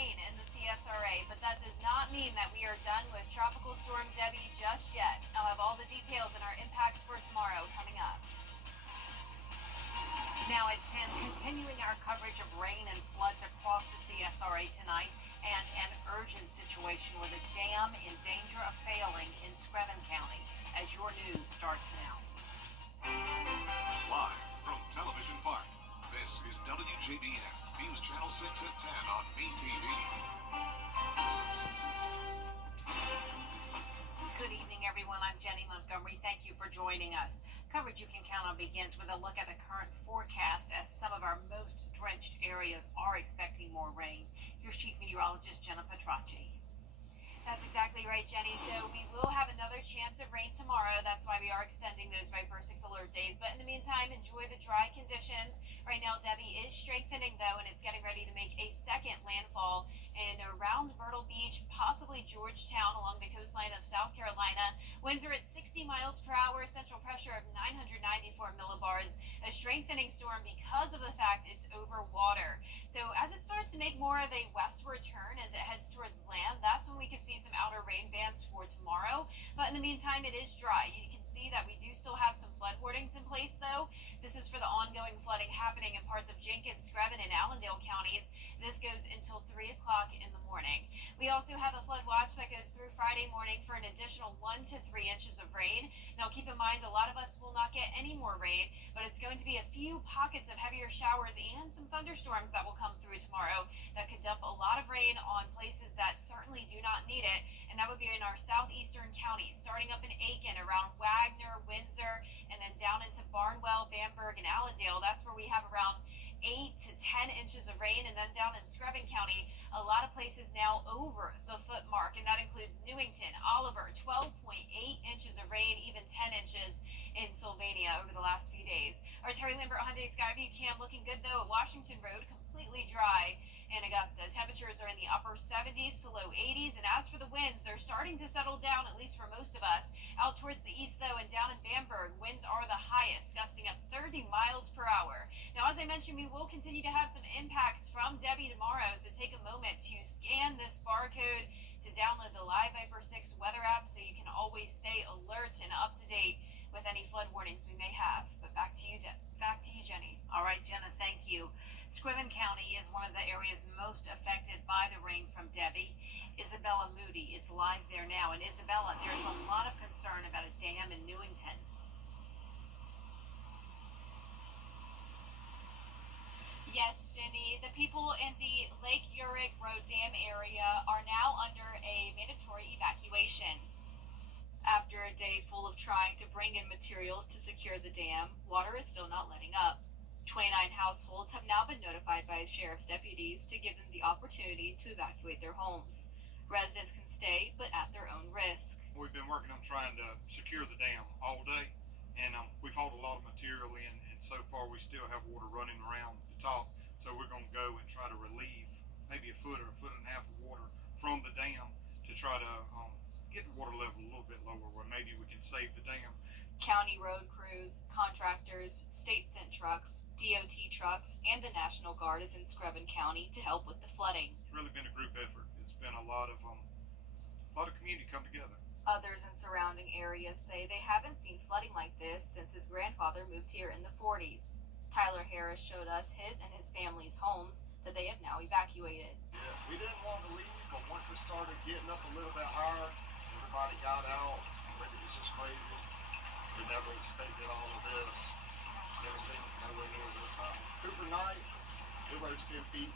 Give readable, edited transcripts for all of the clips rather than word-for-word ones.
rain in the CSRA, but that does not mean that we are done with Tropical Storm Debbie just yet. I'll have all the details and our impacts for tomorrow coming up. Now at 10, continuing our coverage of rain and floods across the CSRA tonight, and an urgent situation with a dam in danger of failing in Screven County, as your news starts now. Live from Television Park, this is WJBF News Channel 6 at 10 on BTV. Good evening, everyone. I'm Jenny Montgomery. Thank you for joining us. Coverage you can count on begins with a look at the current forecast, as some of our most drenched areas are expecting more rain. Here's Chief Meteorologist Jenna Petracci. That's exactly right, Jenny. So we will have another chance of rain tomorrow. That's why we are extending those Viper 6 alert days. But in the meantime, enjoy the dry conditions. Right now, Debbie is strengthening, though, and it's getting ready to make a second landfall in around Myrtle Beach, possibly Georgetown, along the coastline of South Carolina. Winds are at 60 miles per hour, central pressure of 994 millibars. A strengthening storm because of the fact it's over water. So as it starts to make more of a westward turn as it heads towards land, that's when we could see some outer rain bands for tomorrow. But in the meantime, it is dry. You can see that we do still have some flood warnings in place, though. This is for the ongoing flooding happening in parts of Jenkins, Screven, and Allendale counties. This goes until 3 o'clock in the morning. We also have a flood watch that goes through Friday morning for an additional 1 to 3 inches of rain. Now keep in mind, a lot of us will not get any more rain, but it's going to be a few pockets of heavier showers and some thunderstorms that will come through tomorrow that could dump a lot of rain on places that certainly do not need it, and that would be in our southeastern counties, starting up in Aiken, around Wagner, Windsor, and then down into Barnwell, Bamberg, and Allendale. That's where we have around 8 to 10 inches of rain, and then down in Screven County, a lot of places now over the foot mark, and that includes Newington, Oliver, 12.8 inches of rain, even 10 inches in Sylvania over the last few days. Our Terry Lambert Hyundai Skyview cam looking good, though, at Washington Road, completely dry in Augusta. Temperatures are in the upper 70s to low 80s, and as for the winds, they're starting to settle down, at least for most of us. Out towards the east, though, and down in Bamberg, winds are the highest, gusting up 30 miles per hour. Now, as I mentioned, we will continue to have some impacts from Debbie tomorrow, so take a moment to scan this barcode to download the Live Viper 6 weather app so you can always stay alert and up to date with any flood warnings we may have. But back to you, Jenny. All right, Jenna, thank you. Screven County is one of the areas most affected by the rain from Debbie. Isabella Moody is live there now. And Isabella, there's a lot of concern about a dam in Newington. Yes, Jenny. The people in the Lake Uric Road Dam area are now under a mandatory evacuation. After a day full of trying to bring in materials to secure the dam, water is still not letting up. 29 households have now been notified by sheriff's deputies to give them the opportunity to evacuate their homes. Residents can stay, but at their own risk. We've been working on trying to secure the dam all day, and we've hauled a lot of material in, and so far we still have water running around the top. So we're going to go and try to relieve maybe a foot or a foot and a half of water from the dam to try to get the water level a little bit lower, where maybe we can save the dam. County road crews, contractors, state sent trucks, DOT trucks, and the National Guard is in Screven County to help with the flooding. It's really been a group effort. It's been a lot of community come together. Others in surrounding areas say they haven't seen flooding like this since his grandfather moved here in the 40s. Tyler Harris showed us his and his family's homes that they have now evacuated. Yeah, we didn't want to leave, but once it started getting up a little bit higher, everybody got out. But it's just crazy. We never expected all of this. Never seen it nowhere near this high. Overnight, it rose 10 feet.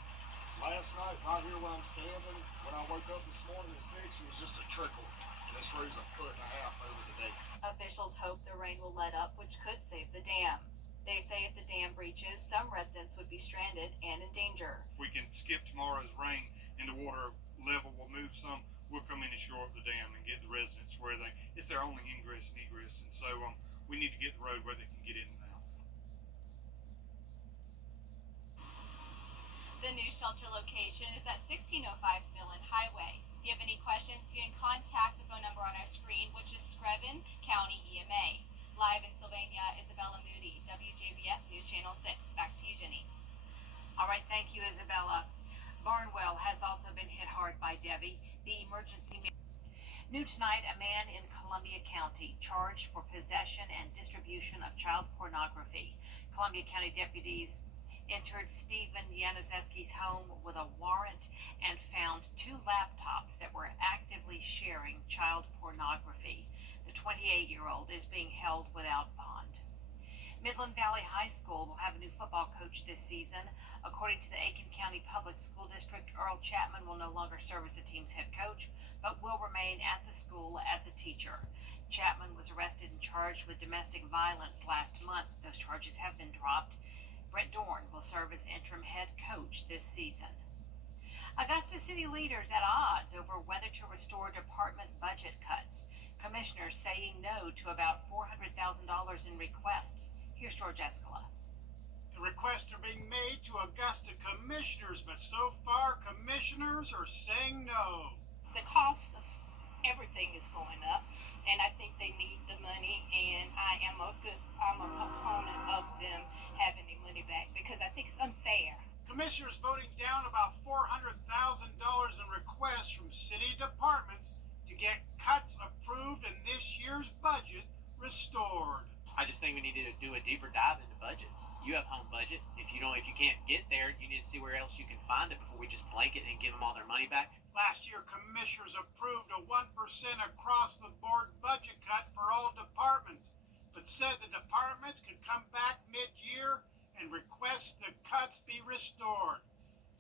Last night, right here where I'm standing, when I woke up this morning at 6, it was just a trickle. And this rose 1.5 feet over the day. Officials hope the rain will let up, which could save the dam. They say if the dam breaches, some residents would be stranded and in danger. If we can skip tomorrow's rain and the water level will move some, we'll come in and shore up the dam and get the residents where it's their only ingress and egress. And so we need to get the road where they can get in and out. The new shelter location is at 1605 Millen Highway. If you have any questions, you can contact the phone number on our screen, which is Screven County EMA. Live in Sylvania, Isabella Moody, WJBF News Channel 6. Back to you, Jenny. All right, thank you, Isabella. Barnwell has also been hit hard by Debbie. The emergency. New tonight, a man in Columbia County charged for possession and distribution of child pornography. Columbia County deputies entered Stephen Januszewski's home with a warrant and found 2 laptops that were actively sharing child pornography. The 28-year-old is being held without bond. Midland Valley High School will have a new football coach this season. According to the Aiken County Public School District, Earl Chapman will no longer serve as the team's head coach, but will remain at the school as a teacher. Chapman was arrested and charged with domestic violence last month. Those charges have been dropped. Brent Dorn will serve as interim head coach this season. Augusta City leaders at odds over whether to restore department budget cuts. Commissioners saying no to about $400,000 in requests. Here's George Escala. The requests are being made to Augusta commissioners, but so far commissioners are saying no. The cost of everything is going up, and I think they need the money, and I'm a proponent of them having the money back because I think it's unfair. Commissioners voting down about $400,000 in requests from city departments to get cuts approved in this year's budget restored. I just think we need to do a deeper dive into budgets. You have home budget. If you can't get there, you need to see where else you can find it before we just blanket and give them all their money back. Last year, commissioners approved a 1% across the board budget cut for all departments, but said the departments could come back mid-year and request the cuts be restored,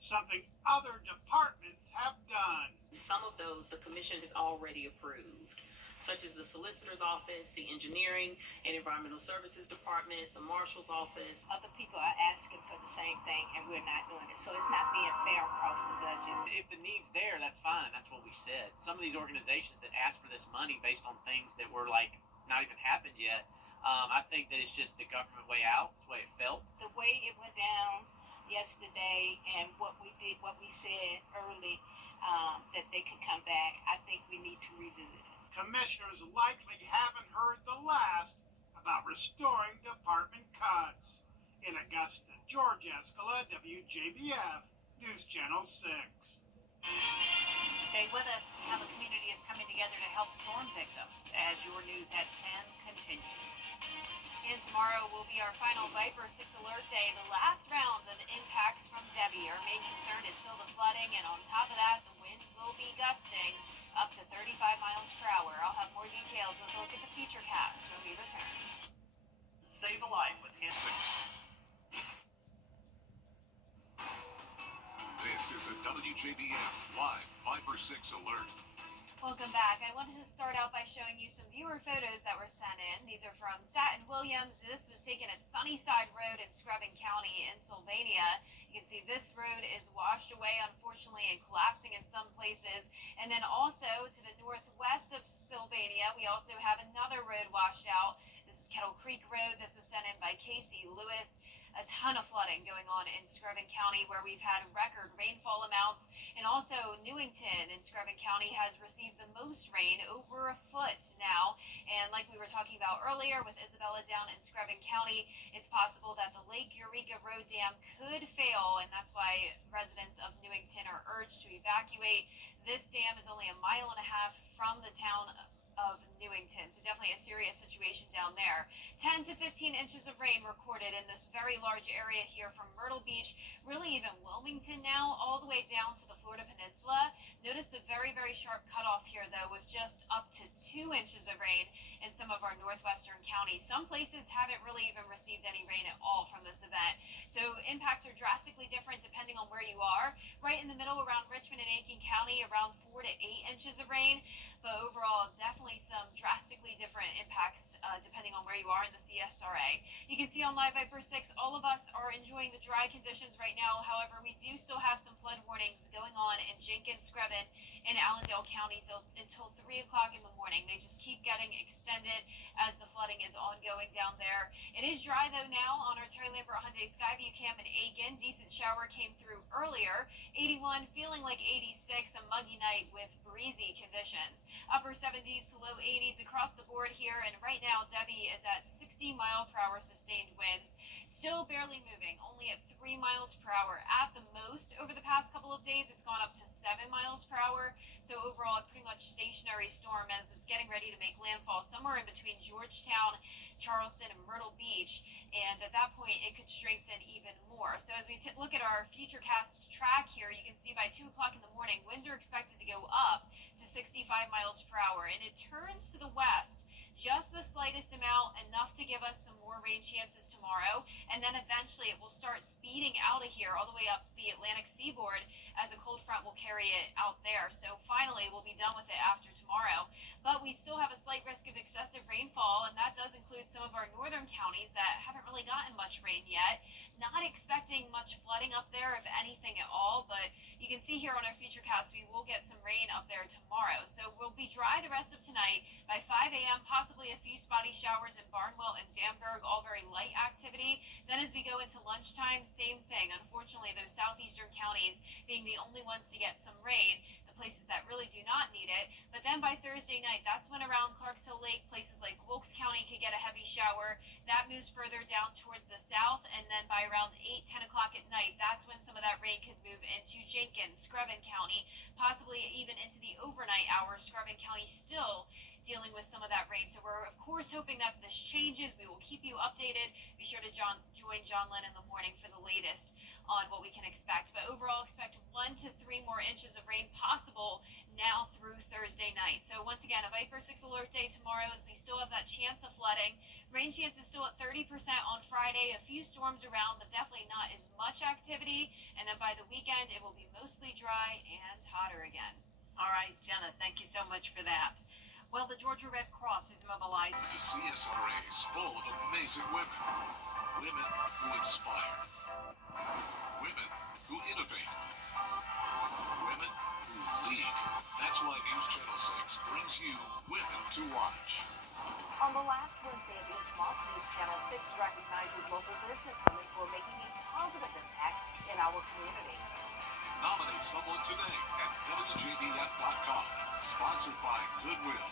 something other departments have done. Some of those the commission has already approved, such as the solicitor's office, the engineering and environmental services department, the marshal's office. Other people are asking for the same thing, and we're not doing it, so it's not being fair across the budget. If the need's there, that's fine, and that's what we said. Some of these organizations that ask for this money based on things that were like not even happened yet, I think that it's just the government way out. It's the way it felt. The way it went down yesterday and what we said early, that they could come back, I think we need to revisit it. Commissioners likely haven't heard the last about restoring department cuts. In Augusta, George Escala, WJBF, News Channel 6. Stay with us. How the community is coming together to help storm victims as your news at 10 continues. And tomorrow will be our final Viper 6 alert day, the last round of impacts from Debbie. Our main concern is still the flooding, and on top of that, the winds will be gusting up to 35 miles per hour. I'll have more details with a look at the feature cast when we return. Save a life with him. 6. This is a WJBF Live Viper 6 alert. Welcome back. I wanted to start out by showing you some viewer photos that were sent in. These are from Satin Williams. This was taken at Sunnyside Road in Screven County in Sylvania. You can see this road is washed away, unfortunately, and collapsing in some places. And then also to the northwest of Sylvania, we also have another road washed out. This is Kettle Creek Road. This was sent in by Casey Lewis. A ton of flooding going on in Screven County, where we've had record rainfall amounts, and also Newington in Screven County has received the most rain, over a foot now. And like we were talking about earlier with Isabella down in Screven County, it's possible that the Lake Eureka Road Dam could fail, and that's why residents of Newington are urged to evacuate. This dam is only 1.5 miles from the town of Newington, so definitely a serious situation down there. 10 to 15 inches of rain recorded in this very large area here from Myrtle Beach, really even Wilmington now, all the way down to the Florida Peninsula. Notice the very, very sharp cutoff here, though, with just up to 2 inches of rain in some of our northwestern counties. Some places haven't really even received any rain at all from this event, so impacts are drastically different depending on where you are. Right in the middle around Richmond and Aiken County, around 4 to 8 inches of rain, but overall definitely some drastically different impacts depending on where you are in the CSRA. You can see on Live Viper 6, all of us are enjoying the dry conditions right now. However, we do still have some flood warnings going on in Jenkins, Screven, and Allendale counties until 3 o'clock in the morning. They just keep getting extended as the flooding is ongoing down there. It is dry though now on our Terry Lambert 100 Sunday Skyview Cam in Aiken. Decent shower came through earlier. 81, feeling like 86, a muggy night with breezy conditions. Upper 70s to low 80s across the board here, and right now Debbie is at 60-mile-per-hour sustained winds. Still barely moving, only at 3 miles per hour at the most. Over the past couple of days, it's gone up to 7 miles per hour. So overall, a pretty much stationary storm as it's getting ready to make landfall somewhere in between Georgetown, Charleston, and Myrtle Beach. And at that point, it could strengthen even more. So as we look at our futurecast track here, you can see by 2 o'clock in the morning, winds are expected to go up to 65 miles per hour. And it turns to the west just the slightest amount, enough to give us some more rain chances tomorrow, and then eventually it will start speeding out of here all the way up the Atlantic seaboard as a cold front will carry it out there. So finally we'll be done with it after tomorrow, but we still have a slight risk of excessive rainfall, and that does include some of our northern counties that haven't really gotten much rain yet. Not expecting much flooding up there, if anything at all, but you can see here on our futurecast we will get some rain up there tomorrow. So we'll be dry the rest of tonight. By 5 a.m., possibly a few spotty showers in Barnwell and Bamberg, all very light activity. Then as we go into lunchtime, same thing. Unfortunately, those southeastern counties being the only ones to get some rain, the places that really do not need it. But then by Thursday night, that's when around Clarksville Lake, places like Wilkes County could get a heavy shower. That moves further down towards the south, and then by around 8-10 o'clock at night, that's when some of that rain could move into Jenkins, Screven County, possibly even into the overnight hours. Screven County still dealing with some of that rain. So we're of course hoping that this changes. We will keep you updated. Be sure to join John Lynn in the morning for the latest on what we can expect. But overall, expect 1 to 3 more inches of rain possible now through Thursday night. So once again, a Viper 6 alert day tomorrow as we still have that chance of flooding. Rain chance is still at 30% on Friday. A few storms around, but definitely not as much activity. And then by the weekend, it will be mostly dry and hotter again. All right, Jenna, thank you so much for that. Well, the Georgia Red Cross is mobilized. The CSRA is full of amazing women. Women who inspire. Women who innovate. Women who lead. That's why News Channel 6 brings you Women to Watch. On the last Wednesday of each month, News Channel 6 recognizes local businesswomen who are making a positive impact in our community. Nominate someone today at WJBF.com. Sponsored by Goodwill.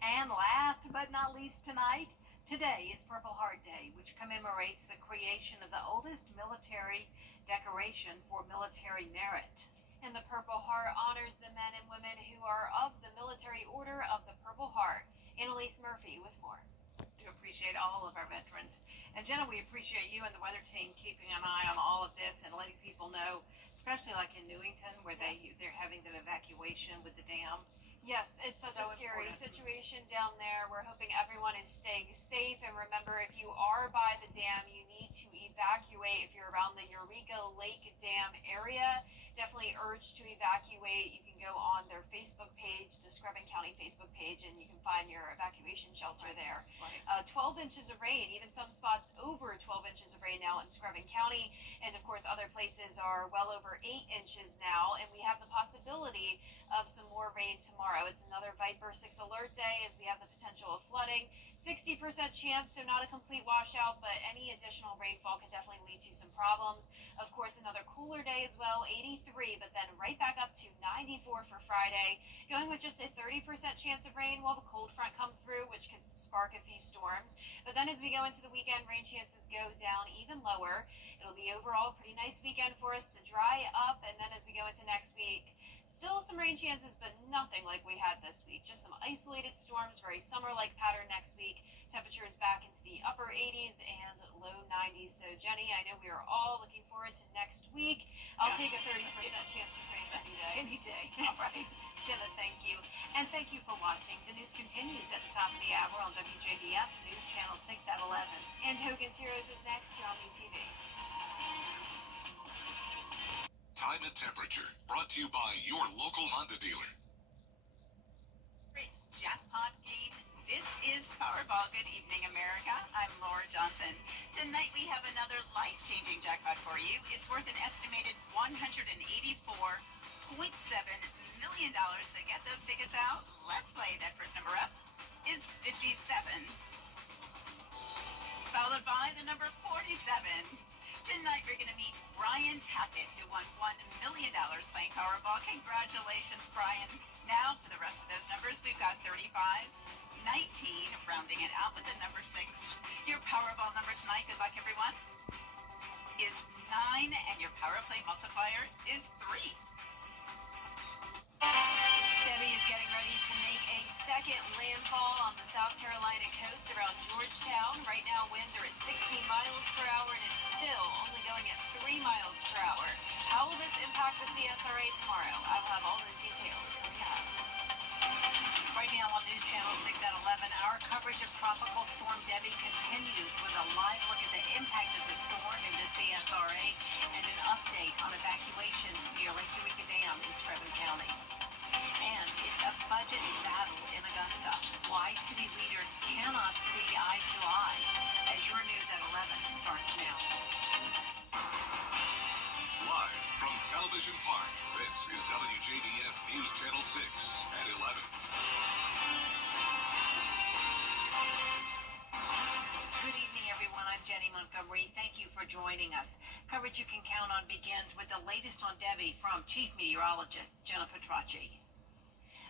And last but not least tonight, today is Purple Heart Day, which commemorates the creation of the oldest military decoration for military merit. And the Purple Heart honors the men and women who are of the Military Order of the Purple Heart. Annalise Murphy with more. To appreciate all of our veterans. And Jenna, we appreciate you and the weather team keeping an eye on all of this and letting people know, especially like in Newington where they're having the evacuation with the dam. Yes, it's such a scary situation down there. We're hoping everyone is staying safe. And remember, if you are by the dam, you need to evacuate. If you're around the Eureka Lake Dam area, definitely urge to evacuate. You can go on their Facebook page, the Screven County Facebook page, and you can find your evacuation shelter there. Right. 12 inches of rain, even some spots over 12 inches of rain now in Screven County. And of course, other places are well over 8 inches now. And we have the possibility of some more rain tomorrow. It's another Viper 6 alert day as we have the potential of flooding. 60% chance, so not a complete washout, but any additional rainfall could definitely lead to some problems. Of course, another cooler day as well, 83, but then right back up to 94 for Friday. Going with just a 30% chance of rain, we'll have a cold front come through, which could spark a few storms. But then as we go into the weekend, rain chances go down even lower. It'll be overall a pretty nice weekend for us to dry up, and then as we go into next week, still some rain chances, but nothing like we had this week. Just some isolated storms, very summer-like pattern next week. Temperatures back into the upper 80s and low 90s. So, Jenny, I know we are all looking forward to next week. I'll take a 30% chance of rain any day. Any day. All right. Jenna, thank you. And thank you for watching. The news continues at the top of the hour on WJBF News Channel 6 at 11. And Hogan's Heroes is next here on WTV. Time and temperature brought to you by your local Honda dealer. Jackpot game. This is Powerball. Good evening, America. I'm Laura Johnson. Tonight we have another life-changing jackpot for you. It's worth an estimated $184.7 million. So get those tickets out. Let's play that first number up. is 57. Followed by the number 47. Tonight we're going to meet Brian Tackett, who won $1 million playing Powerball. Congratulations, Brian. Now for the rest of those numbers, we've got 35, 19, rounding it out with the number 6. Your Powerball number tonight, good luck everyone, is 9, and your Power Play multiplier is 3. Debbie is getting ready to make a second landfall on the South Carolina coast around Georgetown. Right now, winds are at 60 miles per hour, and it's still only going at 3 miles per hour. How will this impact the CSRA tomorrow? I will have all those details coming up. Right now on News Channel 6 at 11, our coverage of Tropical Storm Debbie continues with a live look at the impact of the storm in the CSRA and an update on evacuations near Lake Eureka Dam in Screven County. And it's a budget battle in Augusta. Why city leaders cannot see eye to eye. As your News at 11 starts now. Live from Television Park, this is WJBF News Channel 6 at 11. Good evening, everyone. I'm Jenny Montgomery. Thank you for joining us. Coverage you can count on begins with the latest on Debbie from Chief Meteorologist Jenna Petracci.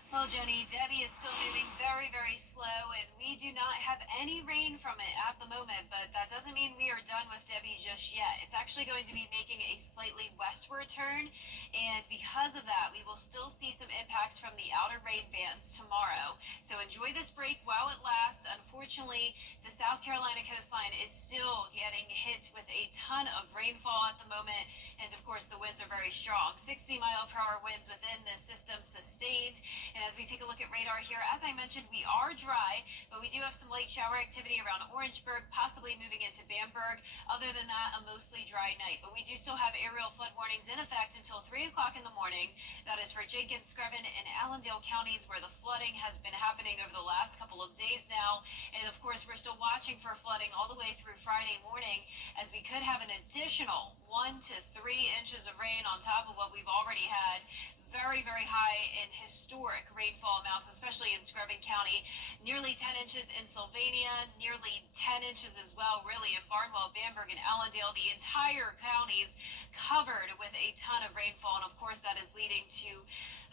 Well, Jenny, Debbie is still moving very, very slow, and we do not have any rain from it at the moment, but that doesn't mean we are done with Debbie just yet. It's actually going to be making a slightly westward turn, and because of that, we will still see some impacts from the outer rain bands tomorrow. So enjoy this break while it lasts. Unfortunately, the South Carolina coastline is still getting hit with a ton of rainfall at the moment, and of course, the winds are very strong. 60-mile-per-hour winds within this system sustained. And as we take a look at radar here, as I mentioned, we are dry, but we do have some light shower activity around Orangeburg, possibly moving into Bamberg. Other than that, a mostly dry night. But we do still have aerial flood warnings in effect until 3 o'clock in the morning. That is for Jenkins, Screven, and Allendale counties, where the flooding has been happening over the last couple of days now. And of course, we're still watching for flooding all the way through Friday morning, as we could have an additional 1 to 3 inches of rain on top of what we've already had. Very, very high and historic rainfall amounts, especially in Screven County. Nearly 10 inches in Sylvania, nearly 10 inches as well, really, in Barnwell, Bamberg, and Allendale. The entire county's covered with a ton of rainfall, and of course, that is leading to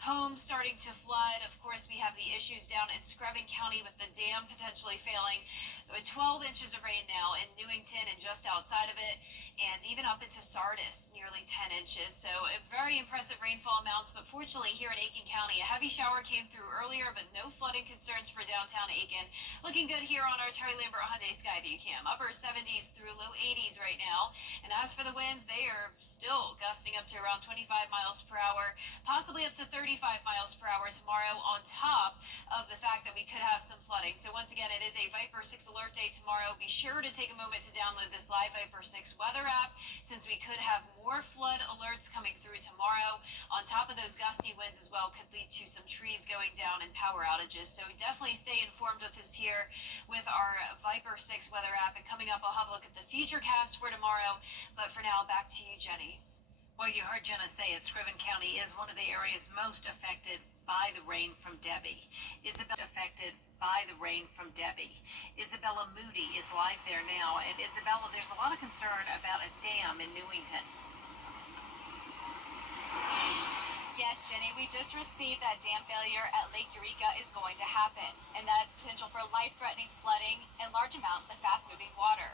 homes starting to flood. Of course, we have the issues down in Screven County with the dam potentially failing. 12 inches of rain now in Newington and just outside of it, and even up into Sardis, nearly 10 inches. So very impressive rainfall amounts, but fortunately here in Aiken County, a heavy shower came through earlier, but no flooding concerns for downtown Aiken. Looking good here on our Terry Lambert Hyundai Skyview cam. Upper 70s through low 80s right now. And as for the winds, they are still gusting up to around 25 miles per hour, possibly up to 35 miles per hour tomorrow, on top of the fact that we could have some flooding. So once again, it is a Viper 6 alert day tomorrow. Be sure to take a moment to download this live Viper 6 weather app, since we could have more flood alerts coming through tomorrow. On top of those gusty winds as well, could lead to some trees going down and power outages. So definitely stay informed with us here with our Viper 6 weather app. And coming up, I'll have a look at the futurecast for tomorrow. But for now, back to you, Jenny. Well, you heard Jenna say it. Screven County is one of the areas most affected by the rain from Debbie. Isabella Moody is live there now. And Isabella, there's a lot of concern about a dam in Newington. Yes, Jenny, we just received that dam failure at Lake Eureka is going to happen, and that is potential for life-threatening flooding and large amounts of fast-moving water.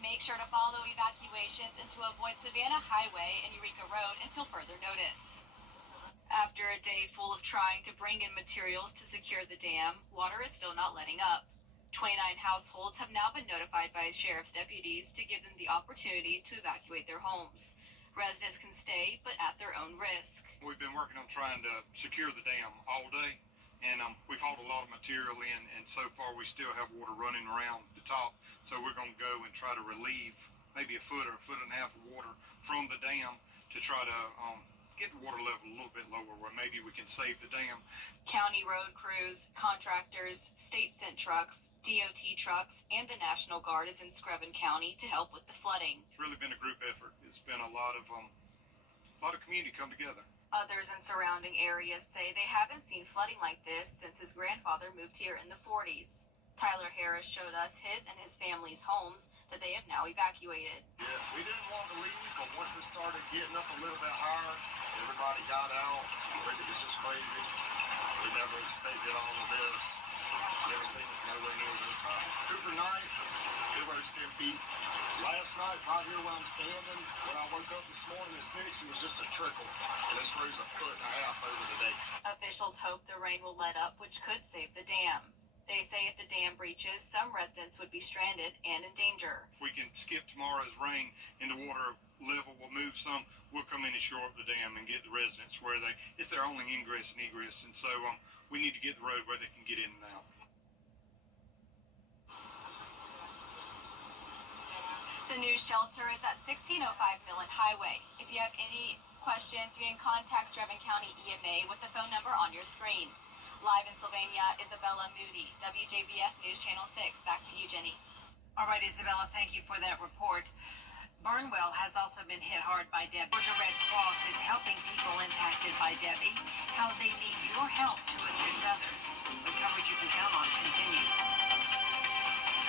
Make sure to follow evacuations and to avoid Savannah Highway and Eureka Road until further notice. After a day full of trying to bring in materials to secure the dam, water is still not letting up. 29 households have now been notified by sheriff's deputies to give them the opportunity to evacuate their homes. Residents can stay, but at their own risk. We've been working on trying to secure the dam all day, and we've hauled a lot of material in, and so far we still have water running around the top. So we're going to go and try to relieve maybe a foot or a foot and a half of water from the dam to try to get the water level a little bit lower, where maybe we can save the dam. County road crews, contractors, state sent trucks, DOT trucks, and the National Guard is in Screven County to help with the flooding. It's really been a group effort. It's been a lot of community come together. Others in surrounding areas say they haven't seen flooding like this since his grandfather moved here in the 40s. Tyler Harris showed us his and his family's homes that they have now evacuated. Yeah, we didn't want to leave, but once it started getting up a little bit higher, everybody got out. It was just crazy. We never expected all of this. Never seen it nowhere near this high. Overnight, it rose 10 feet. Last night, right here where I'm standing, when I woke up this morning at 6, it was just a trickle. And it's rose 1.5 feet over the day. Officials hope the rain will let up, which could save the dam. They say if the dam breaches, some residents would be stranded and in danger. If we can skip tomorrow's rain and the water level will move some, we'll come in and shore up the dam and get the residents where it's their only ingress and egress. And so we need to get the road where they can get in and out. The news shelter is at 1605 Millen Highway. If you have any questions, you can contact Screven County EMA with the phone number on your screen. Live in Sylvania, Isabella Moody, WJBF News Channel 6. Back to you, Jenny. All right, Isabella, thank you for that report. Burnwell has also been hit hard by Debbie. Georgia Red Cross is helping people impacted by Debbie. How they need your help to assist others. The coverage you can count on continues.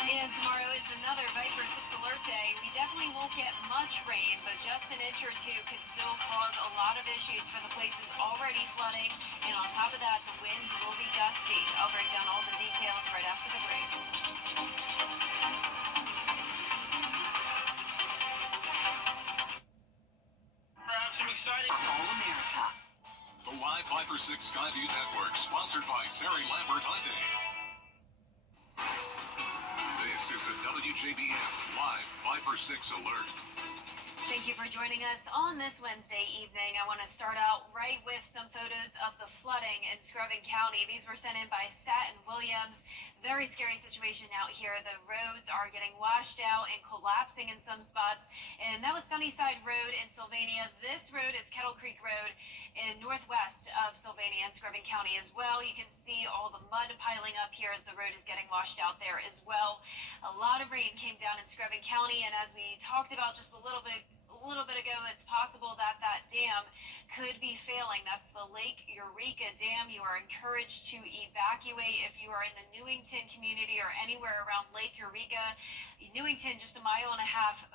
And tomorrow is another Viper 6 alert day. We definitely won't get much rain, but just an inch or two could still cause a lot of issues for the places already flooding. And on top of that, the winds will be gusty. I'll break down all the details right after the break. Have some exciting All America. The live Viper 6 Skyview Network, sponsored by Terry Lambert Hyundai. This is a WJBF Live Viper 6 Alert. Thank you for joining us on this Wednesday evening. I want to start out right with some photos of the flooding in Screven County. These were sent in by Satin Williams. Very scary situation out here. The roads are getting washed out and collapsing in some spots. And that was Sunnyside Road in Sylvania. This road is Kettle Creek Road in northwest of Sylvania and Screven County as well. You can see all the mud piling up here as the road is getting washed out there as well. A lot of rain came down in Screven County, and as we talked about just a little bit ago, it's possible that that dam could be failing. That's the Lake Eureka Dam. You are encouraged to evacuate if you are in the Newington community or anywhere around Lake Eureka. Newington just 1.5 miles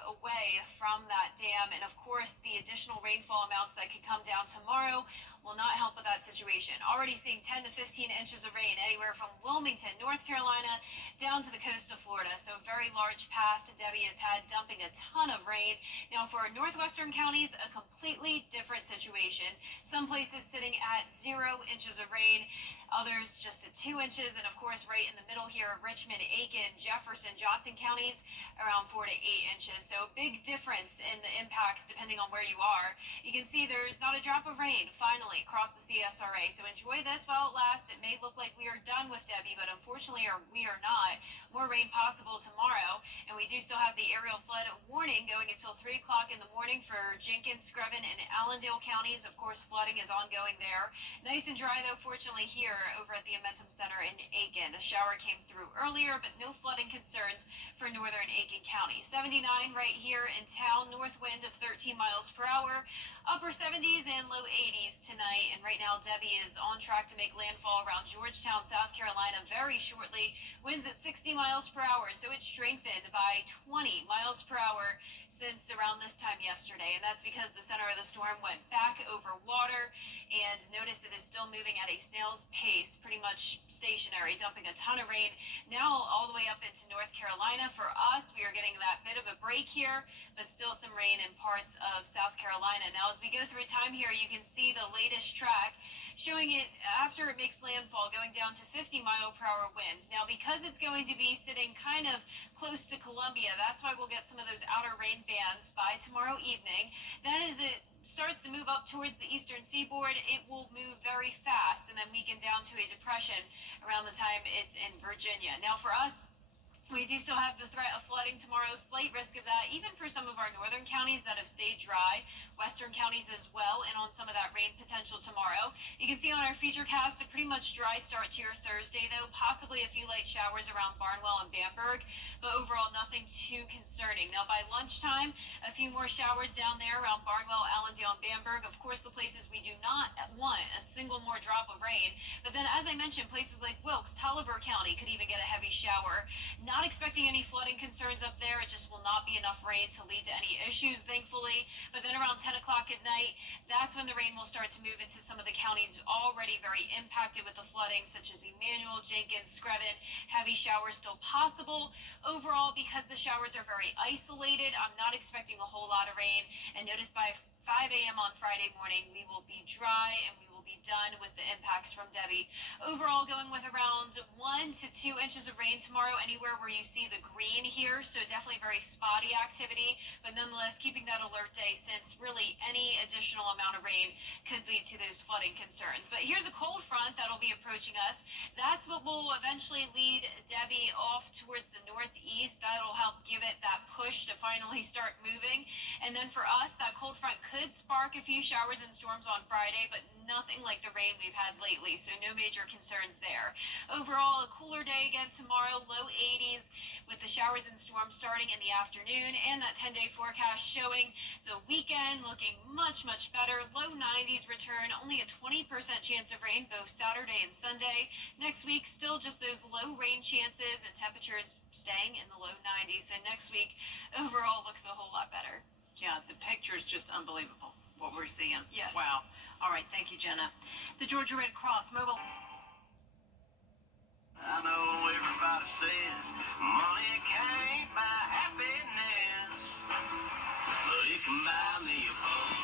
away from that dam, and of course the additional rainfall amounts that could come down tomorrow will not help with that situation. Already seeing 10 to 15 inches of rain anywhere from Wilmington, North Carolina, down to the coast of Florida. So very large path Debbie has had, dumping a ton of rain. Now for northwestern counties, a completely different situation. Some places sitting at 0 inches of rain, others just at 2 inches, and of course right in the middle here, Richmond, Aiken, Jefferson, Johnson counties, around 4 to 8 inches. So big difference in the impacts depending on where you are. You can see there's not a drop of rain finally across the CSRA. So enjoy this while it lasts. It may look like we are done with Debbie, but unfortunately we are not. More rain possible tomorrow, and we do still have the aerial flood warning going until 3 o'clock in the morning for Jenkins, Screven, and Allendale counties. Of course, flooding is ongoing there. Nice and dry though, fortunately, here over at the Amentum Center in Aiken. A shower came through earlier, but no flooding concerns for northern Aiken County. 79 right here in town, north wind of 13 miles per hour, upper 70s and low 80s tonight. And right now, Debbie is on track to make landfall around Georgetown, South Carolina very shortly. Winds at 60 miles per hour, so it's strengthened by 20 miles per hour since around this time yesterday, and that's because the center of the storm went back over water, and notice it is still moving at a snail's pace, pretty much stationary, dumping a ton of rain now all the way up into North Carolina. For us, we are getting that bit of a break here, but still some rain in parts of South Carolina. Now as we go through time here, you can see the latest track showing it after it makes landfall going down to 50-mile-per-hour winds. Now because it's going to be sitting kind of close to Columbia, that's why we'll get some of those outer rain bands by tomorrow evening. Then as it starts to move up towards the eastern seaboard, it will move very fast and then weaken down to a depression around the time it's in Virginia. Now for us, we we do still have the threat of flooding tomorrow, slight risk of that, even for some of our northern counties that have stayed dry, western counties as well, and on some of that rain potential tomorrow. You can see on our feature cast a pretty much dry start to your Thursday, though, possibly a few light showers around Barnwell and Bamberg, but overall nothing too concerning. Now, by lunchtime, a few more showers down there around Barnwell, Allendale, and Bamberg. Of course, the places we do not want a single more drop of rain, but then, as I mentioned, places like Wilkes, Taliaferro County could even get a heavy shower. Not expecting any flooding concerns up there. It just will not be enough rain to lead to any issues, thankfully. But then around 10 o'clock at night, that's when the rain will start to move into some of the counties already very impacted with the flooding, such as Emmanuel, Jenkins, Screven. Heavy showers still possible. Overall, because the showers are very isolated, I'm not expecting a whole lot of rain. And notice by 5 a.m. on Friday morning, we will be dry and we will be done with the impacts from Debbie. Overall, going with around 1 to 2 inches of rain tomorrow, anywhere where you see the green here, so definitely very spotty activity, but nonetheless keeping that alert day, since really any additional amount of rain could lead to those flooding concerns. But here's a cold front that'll be approaching us. That's what will eventually lead Debbie off towards the northeast. That'll help give it that push to finally start moving. And then for us, that cold front could spark a few showers and storms on Friday, but nothing like the rain we've had lately, so no major concerns there. Overall, a cooler day again tomorrow, low 80s, with the showers and storms starting in the afternoon, and that 10-day forecast showing the weekend looking much better. Low 90s return, only a 20% chance of rain both Saturday and Sunday. Next week, still just those low rain chances and temperatures staying in the low 90s. So next week, overall, looks a whole lot better. Yeah, the picture is just unbelievable, what we're seeing. Yes. Wow. All right, thank you, Jenna. The Georgia Red Cross mobile. I know everybody says money can't buy happiness, but it can buy me a boat.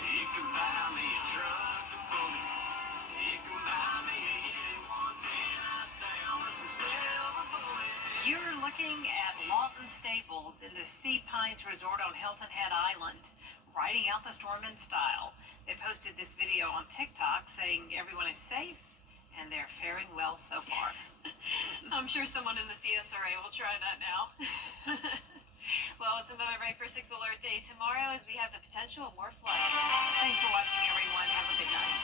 It can buy me a truck to pull me. It can buy me a Yeti 110 ice down with some silver bullets. You're looking at Lawton Staples in the Sea Pines Resort on Hilton Head Island, riding out the storm in style. They posted this video on TikTok saying everyone is safe and they're faring well so far. I'm sure someone in the CSRA will try that now. Well, it's another Viper 6 alert day tomorrow as we have the potential of more flooding. Thanks for watching, everyone. Have a good night.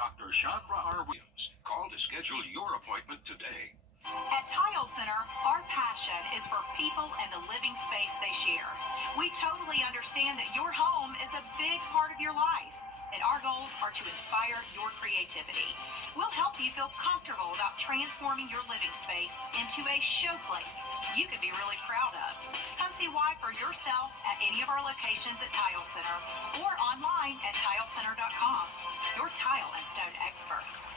Dr. Chandra R. Williams. Call to schedule your appointment today. At Tile Center, our passion is for people and the living space they share. We totally understand that your home is a big part of your life, and our goals are to inspire your creativity. We'll help you feel comfortable about transforming your living space into a showplace you can be really proud of. Come see why for yourself at any of our locations at Tile Center or online at tilecenter.com. Your tile and stone experts.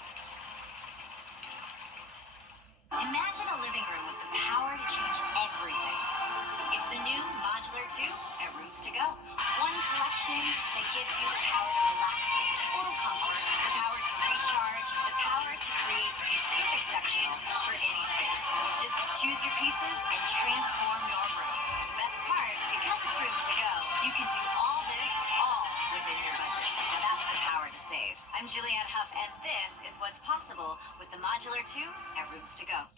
Imagine a living room with the power to change everything. It's the new Modular 2 at Rooms to Go. One collection that gives you the power to relax in total comfort, the power to recharge, the power to create a safe exceptional for any space. Just choose your pieces and transform your room. The best part, because it's Rooms to Go, you can do all this all within your budget. Now that's the power to save. I'm Julianne Huff, and this is what's possible with the Modular 2 at Rooms to Go.